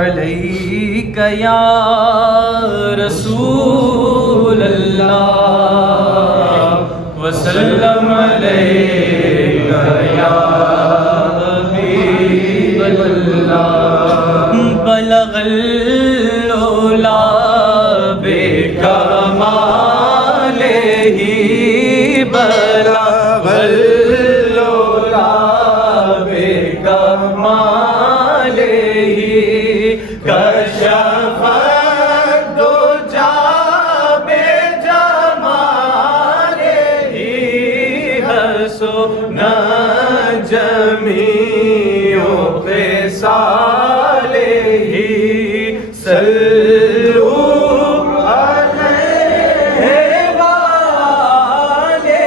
علیک یا رسول اللہ وسلم علیک یا حبیب اللہ بلغ العلا بکمالہ بلغ العلا بکمالہ کشف الدجی بجمالہ حسن جمیع خصالہ صلوا علیہ وآلہ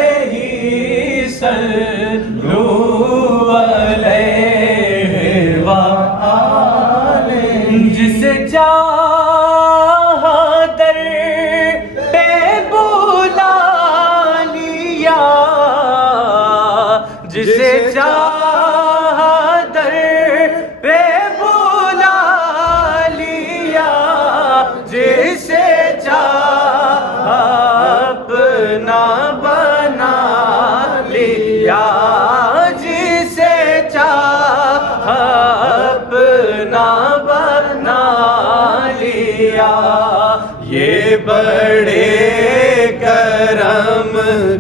صلوا علیہ وآلہ جسے چاہا در پہ بلا لیا جسے چاہا در پہ بلا لیا جسے چاہا اپنا بنا لیا جسے چاہا اپنا بنا لیا یہ بڑے کرم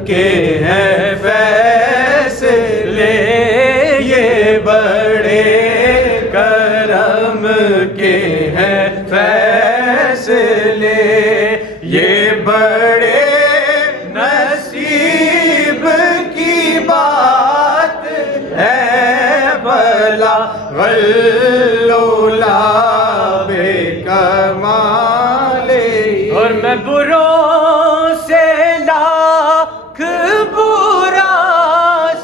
کے ہیں فیصلے یہ بڑے کرم کے ہیں فیصلے یہ بڑے نصیب کی بات ہے بلا غلولا بکمالہ اور میں بروں سے لاکھ برا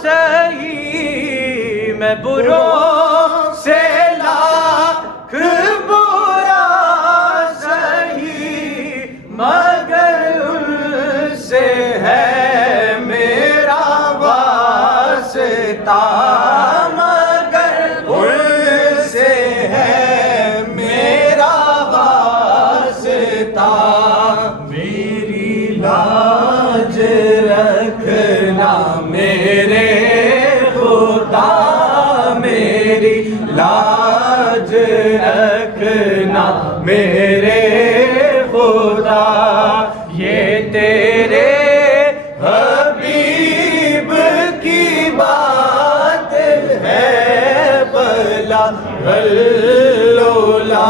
سہی میں بروں سے لاکھ برا سہی مگر ان سے ہے میرا واسطہ مگر ان سے ہے میرا واسطہ میری لاج رکھنا میرے خدا میری لاج رکھنا میرے خدا یہ تیرے حبیب کی بات ہے بلا غلولا